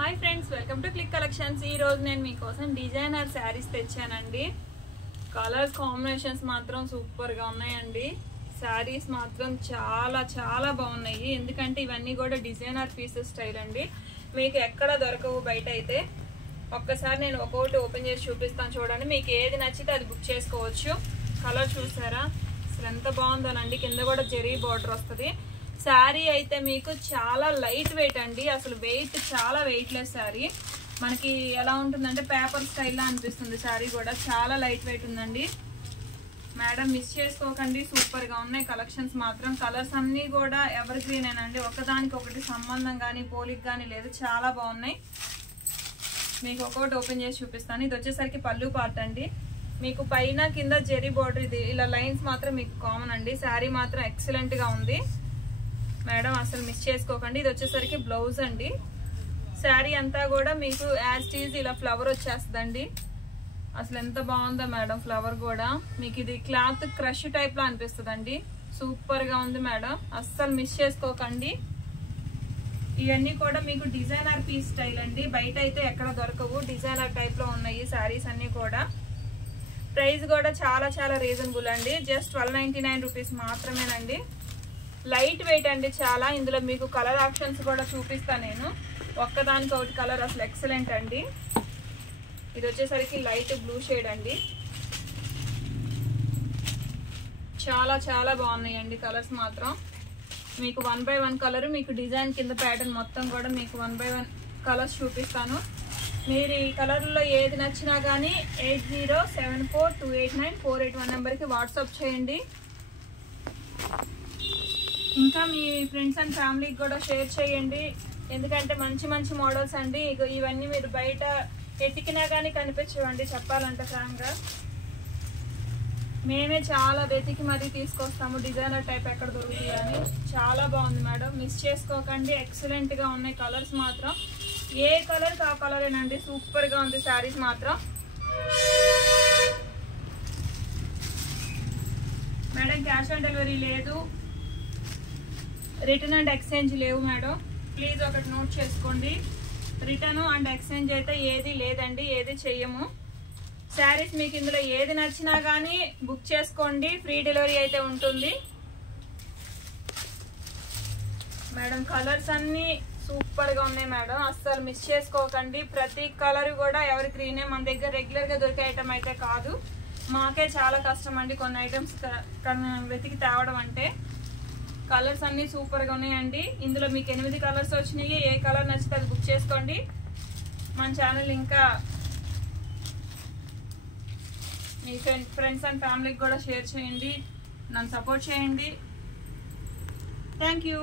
Hi friends, welcome to click collections. ఈ రోజు నేను మీకోసం డిజైనర్ శారీస్ తెచ్చానండి. కలర్స్ కాంబినేషన్స్ మాత్రం సూపర్ గా ఉన్నాయండి. శారీస్ మాత్రం చాలా చాలా బాగున్నాయి. ఎందుకంటే ఇవన్నీ కూడా డిజైనర్ పీసెస్ స్టైల్ అండి. మీకు ఎక్కడ దొరకవు బయట అయితే. ఒక్కసారి నేను ఒక్కొక్కటి ఓపెన్ చేసి చూపిస్తాను చూడండి. మీకు ఏది నచ్చితే అది బుక్ చేసుకోవచ్చు. కలర్ చూసారా అసలు ఎంత బాగుందోనండి. కింద కూడా జరీ బార్డర్ వస్తుంది. శారీ అయితే మీకు చాలా లైట్ వెయిట్ అండి. అసలు వెయిట్ చాలా వెయిట్లెస్ శారీ. మనకి ఎలా ఉంటుందంటే పేపర్ స్టైల్లో అనిపిస్తుంది. శారీ కూడా చాలా లైట్ వెయిట్ ఉందండి. మేడం మిస్ చేసుకోకండి, సూపర్ గా ఉన్నాయి కలెక్షన్స్ మాత్రం. కలర్స్ అన్ని కూడా ఎవర్ గ్రీన్ అండి. ఒకదానికి ఒకటి సంబంధం కానీ పోలిక్ కానీ లేదు, చాలా బాగున్నాయి. మీకు ఒక్కొక్కటి ఓపెన్ చేసి చూపిస్తాను. ఇది వచ్చేసరికి పళ్ళు పార్ట్ అండి. మీకు పైన కింద జెరీ బార్డర్ ఇది ఇలా లైన్స్ మాత్రం మీకు కామన్ అండి. శారీ మాత్రం ఎక్సలెంట్ గా ఉంది మేడం, అసలు మిస్ చేసుకోకండి. ఇది వచ్చేసరికి బ్లౌజ్ అండి. శారీ అంతా కూడా మీకు యాజ్ టీజ్ ఇలా ఫ్లవర్ వచ్చేస్తుందండి. అసలు ఎంత బాగుందో మేడం ఫ్లవర్ కూడా. మీకు ఇది క్లాత్ క్రష్ టైప్ లో అనిపిస్తుందండి. సూపర్ గా ఉంది మేడం, అస్సలు మిస్ చేసుకోకండి. ఇవన్నీ కూడా మీకు డిజైనర్ పీస్ స్టైల్ అండి. బయట అయితే ఎక్కడ దొరకవు. డిజైనర్ టైప్ లో ఉన్నాయి శారీస్ అన్ని కూడా. ప్రైస్ కూడా చాలా చాలా రీజనబుల్ అండి. జస్ట్ 1299 రూపీస్ మాత్రమేనండి. లైట్ వెయిట్ అండి చాలా. ఇందులో మీకు కలర్ ఆప్షన్స్ కూడా చూపిస్తాను నేను. ఒక్కదానికి ఒకటి కలర్ అసలు ఎక్సలెంట్ అండి. ఇది వచ్చేసరికి లైట్ బ్లూ షేడ్ అండి. చాలా చాలా బాగున్నాయండి కలర్స్ మాత్రం. మీకు 1 by 1 కలర్, మీకు డిజైన్ కింద ప్యాటర్న్ మొత్తం కూడా మీకు 1 by 1 కలర్స్ చూపిస్తాను. మీరు ఈ కలర్లో ఏది నచ్చినా కానీ 8074289481 నెంబర్కి వాట్సాప్ చేయండి. ఇంకా మీ ఫ్రెండ్స్ అండ్ ఫ్యామిలీకి కూడా షేర్ చేయండి. ఎందుకంటే మంచి మంచి మోడల్స్ అండి. ఇవన్నీ మీరు బయట ఎతికినా కానీ కనిపించవండి చెప్పాలంటే ఫ్రాంక్గా. మేమే చాలా వెతికి మరీ తీసుకొస్తాము. డిజైనర్ టైప్ ఎక్కడ దొరుకుతుంది అని. చాలా బాగుంది మేడం, మిస్ చేసుకోకండి. ఎక్సలెంట్గా ఉన్నాయి కలర్స్ మాత్రం. ఏ కలర్ ఆ కలరేనండి, సూపర్గా ఉంది శారీస్ మాత్రం. మేడం క్యాష్ ఆన్ డెలివరీ లేదు, రిటర్న్ అండ్ ఎక్స్చేంజ్ లేవు మేడం. ప్లీజ్ ఒకటి నోట్ చేసుకోండి. రిటర్న్ అండ్ ఎక్స్చేంజ్ అయితే ఏది లేదండి, ఏది చెయ్యము. శారీస్ మీకు ఇందులో ఏది నచ్చినా కానీ బుక్ చేసుకోండి. ఫ్రీ డెలివరీ అయితే ఉంటుంది మేడం. కలర్స్ అన్ని సూపర్ గా ఉన్నాయి మేడం, అస్సలు మిస్ చేసుకోకండి. ప్రతి కలర్ కూడా ఎవరి గ్రీనే మన దగ్గర రెగ్యులర్ గా దొరికే ఐటమ్ అయితే కాదు. మాకే చాలా కష్టం అండి కొన్ని ఐటమ్స్ వెతికి తేవడం అంటే. కలర్స్ అన్ని సూపర్ గా ఉన్నాయండి. ఇందులో మీకు 8 కలర్స్ వచ్చినాయి. ఏ కలర్ నచ్చితే అది బుక్ చేసుకోండి. మన ఛానల్ ఇంకా మీ ఫ్రెండ్స్ అండ్ ఫ్యామిలీకి కూడా షేర్ చేయండి. నన్ను సపోర్ట్ చేయండి. Thank you.